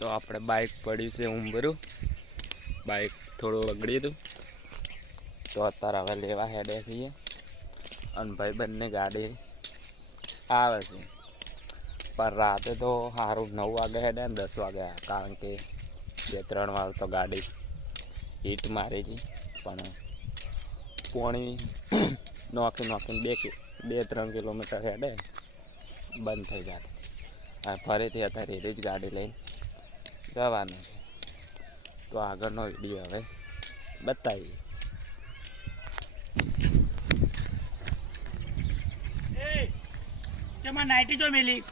તો આપણે બાઇક પડ્યું છે ઉંબરું, બાઇક થોડું બગડ્યું હતું તો અત્યારે હવે લેવા હેડે છીએ અને ભાઈ બંને ગાડી આવે છે. પણ રાતે તો સારું 9 વાગે હેડે ને 10 વાગે, કારણ કે 2-3 વાર તો ગાડી હીટ મારી હતી. પણ પોણી નોખીને 2-3 કિલોમીટર હેડે બંધ થઈ જાય. ફરીથી અત્યારે એ જ ગાડી લઈને જવાનું છે. તો આગળનો વિડીયો હવે બતાવીએ. નાઇટી તો મેલી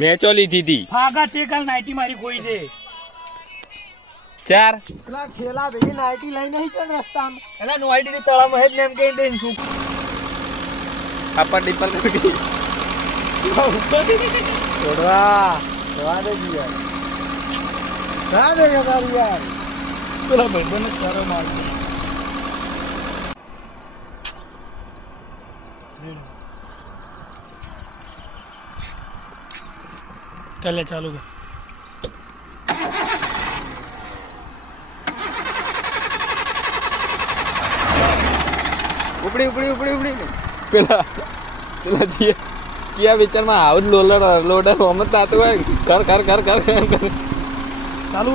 મેચો લીધી હતી ફાગા તે કાલ નાઇટી મારી કોઈ દે 4 પેલા ઠેલા ભેગી નાઇટી લઈને નહીં ચાલ રસ્તામાં એલા નાઇટી ની તળામાં હેડ ને એમ કઈ દે શું આપા ડીપર કરી છોડવા જવા દે યાર જા દે યાર યાર પેલા ભાઈબંધ તારો માર चले चालू कर ઉપડી પેલા ચિયા વિચારમાં આવું જ લોડર હોમ જ થતું હોય. કર ચાલુ